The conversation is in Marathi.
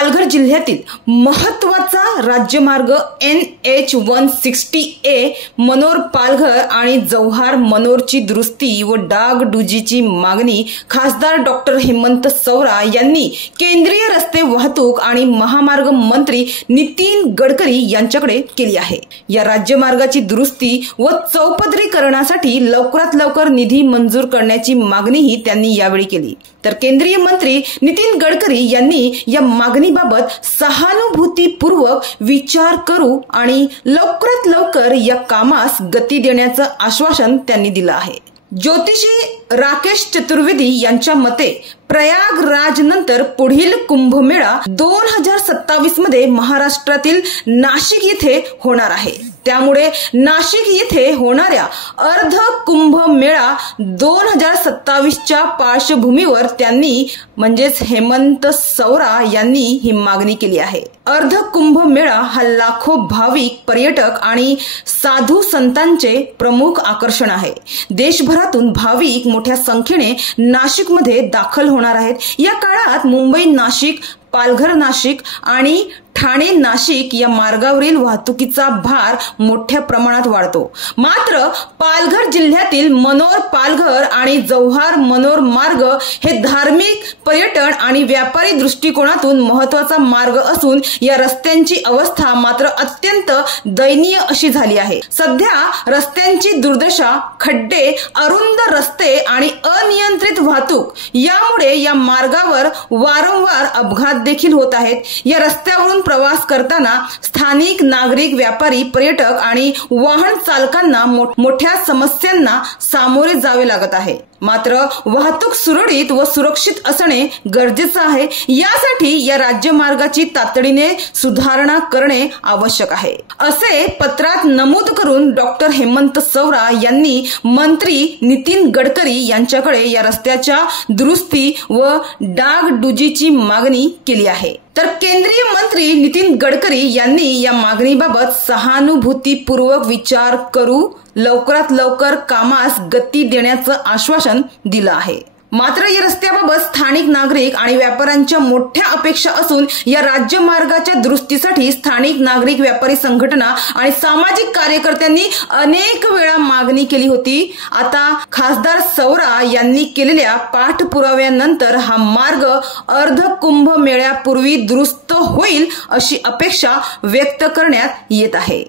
पालघर जिल्ह्यातील महत्त्वाचा राज्यमार्ग NH-160A मनोर पालघर आणि जव्हार मनोरची दुरुस्ती व डागडुजीची मागणी खासदार डॉक्टर हेमंत सवरा यांनी केंद्रीय रस्ते वाहतूक आणि महामार्ग मंत्री नितीन गडकरी यांच्याकडे केली आहे। या राज्यमार्गाची दुरुस्ती व चौपदरीकरणासाठी लवकरात लवकर निधी मंजूर करण्याची मागणीही त्यांनी यावेळी केली। तर केंद्रीय मंत्री नितीन गडकरी यांनी या मागणीबाबत सहानुभूतीपूर्वक विचार करू आणि लवकरात लवकर या कामास गती देण्याचं आश्वासन त्यांनी दिलं आहे। ज्योतिषी राकेश चतुर्वेदी यांच्या मते प्रयागराज नंतर पुढील कुंभमेळा 2027 मध्ये महाराष्ट्रातील नाशिक येथे होणार आहे। त्यामुळे नाशिक येथे होणाऱ्या अर्ध कुंभमेळा 2027च्या पार्श्वभूमीवर त्यांनी म्हणजेच हेमंत सवरा यांनी ही मागणी केली आहे। अर्ध कुंभमेळा हा लाखो भाविक पर्यटक आणि साधू संतांचे प्रमुख आकर्षण आहे। देशभरातून भाविक मोठ्या संख्येने नाशिकमध्ये दाखल होणार आहेत। या काळात मुंबई नाशिक, पालघर नाशिक आणि ठाणे नाशिक या मार्गावरील वाहतुकीचा भार मोठ्या प्रमाणात वाढतो। मात्र पालघर जिल्ह्यातील मनोर पालघर आणि जव्हार मनोर मार्ग हे धार्मिक, पर्यटन आणि व्यापारी दृष्टिकोनातून महत्त्वाचा मार्ग असून या रस्त्यांची अवस्था मात्र अत्यंत दयनीय अशी झाली आहे। सध्या रस्त्यांची दुर्दशा, खड्डे, अरुंद रस्ते आणि अनियंत्रित वाहतूक यामुळे या मार्गावर वारंवार अपघात देखील होत आहेत। या रस्त्यावरून प्रवास करताना स्थानिक नागरिक, व्यापारी, पर्यटक आणि वाहन चालकांना मोठ्या समस्यांना सामोरे जावे लागत आहे। मात्र वाहतूक सुरळीत व सुरक्षित असणे गरजेचं आहे। यासाठी या राज्यमार्गाची तातडीने सुधारणा करणे आवश्यक आहे, असे पत्रात नमूद करून डॉक्टर हेमंत सवरा यांनी मंत्री नितीन गडकरी यांच्याकडे या रस्त्याच्या दुरुस्ती व डागडुजीची मागणी केली आहे। तर केंद्रीय मंत्री नितीन गडकरी यांनी या मागणीबाबत सहानुभूतीपूर्वक विचार करू लवकरात लवकर कामास गती देण्याचं आश्वासन दिलं आहे। मात्र या रस्त्याबाबत स्थानिक नागरिक आणि व्यापाऱ्यांच्या मोठ्या अपेक्षा असून या राज्यमार्गाच्या दुरुस्तीसाठी स्थानिक नागरिक, व्यापारी संघटना आणि सामाजिक कार्यकर्त्यांनी अनेक वेळा मागणी केली होती। आता खासदार सवरा यांनी केलेल्या पाठपुराव्यानंतर हा मार्ग अर्ध कुंभमेळ्यापूर्वी दुरुस्त होईल अशी अपेक्षा व्यक्त करण्यात येत आहे।